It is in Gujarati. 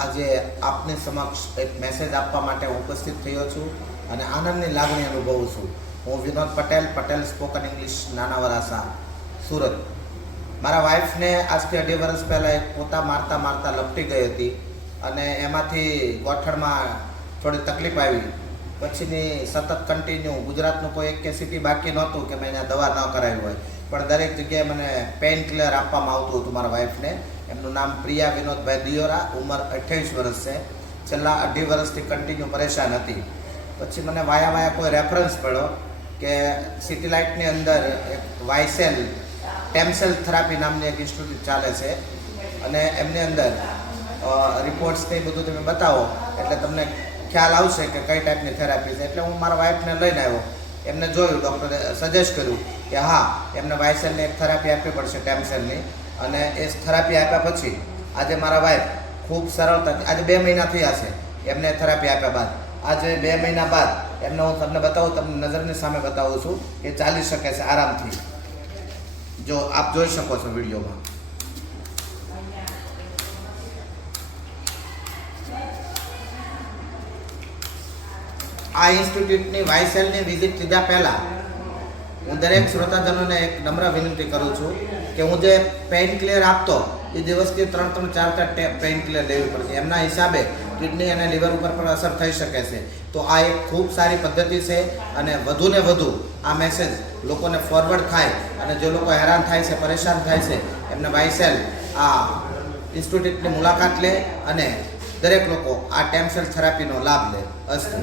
આજે આપની સમક્ષ એક મેસેજ આપવા માટે ઉપસ્થિત થયો છું અને આનંદની લાગણી અનુભવું છું. હું વિનોદ પટેલ, પટેલ સ્પોકન ઇંગ્લિશ, નાના વરાસા, સુરત. મારા વાઈફને આજથી 2.5 વર્ષ પહેલાં એક પોતા મારતા મારતા લપટી ગઈ હતી અને એમાંથી ગોઠણમાં થોડી તકલીફ આવી. પછીની સતત કન્ટિન્યુ ગુજરાતનું કોઈ એક સિટી બાકી નહોતું કે મેં દવા ન કરાવી હોય, પણ દરેક જગ્યાએ મને પેઇન કિલર આપવામાં આવતું હતું મારા વાઈફને. એમનું નામ પ્રિયા વિનોદભાઈ દિયોરા, ઉંમર 28 વર્ષ છે. છેલ્લા 2.5 વર્ષથી કન્ટિન્યુ પરેશાન હતી. પછી મને વાયા કોઈ રેફરન્સ મળ્યો કે સિટી લાઇટની અંદર એક વાયસેલ ટેમસેલ થેરાપી નામની એક ઇન્સ્ટિટ્યૂટ ચાલે છે અને એમની અંદર રિપોર્ટ્સ ને બધું તમે બતાવો એટલે તમને ખ્યાલ આવશે કે કઈ ટાઈપની થેરાપી છે. એટલે હું મારા વાઈફને લઈને આવ્યો. એમને જોયું, ડૉક્ટરે સજેસ્ટ કર્યું કે હા, એમને વાયસેલની એક થેરાપી આપવી પડશે, ટેમસેલની. અને એ થેરાપી આપ્યા પછી આજે મારા વાઈફ ખૂબ સરળતાથી, આજે 2 મહિના થયા છે એમને થેરાપી આપ્યા બાદ. આજે 2 મહિના બાદ એમને હું તમને બતાવું, તમને નજરની સામે બતાવું છું કે ચાલી શકે છે આરામથી. જો આપ જોઈ શકો છો વિડીયોમાં. આ ઇન્સ્ટિટ્યૂટની વાયસેલની વિઝિટ લીધા પહેલાં હું દરેક શ્રોતાજનોને એક નમ્ર વિનંતી કરું છું કે હું જે પેઇન કિલર આપતો એ દિવસથી 3-4 પેઇન કિલર લેવી પડશે. એમના હિસાબે કિડની અને લીવર ઉપર પણ અસર થઈ શકે છે. તો આ એક ખૂબ સારી પદ્ધતિ છે અને વધુને વધુ આ મેસેજ લોકોને ફોરવર્ડ થાય અને જે લોકો હેરાન થાય છે, પરેશાન થાય છે, એમને વાયસેલ આ ઇન્સ્ટિટ્યૂટની મુલાકાત લે અને દરેક લોકો આ ટેમસેલ થેરાપીનો લાભ લે. અસ્તુ.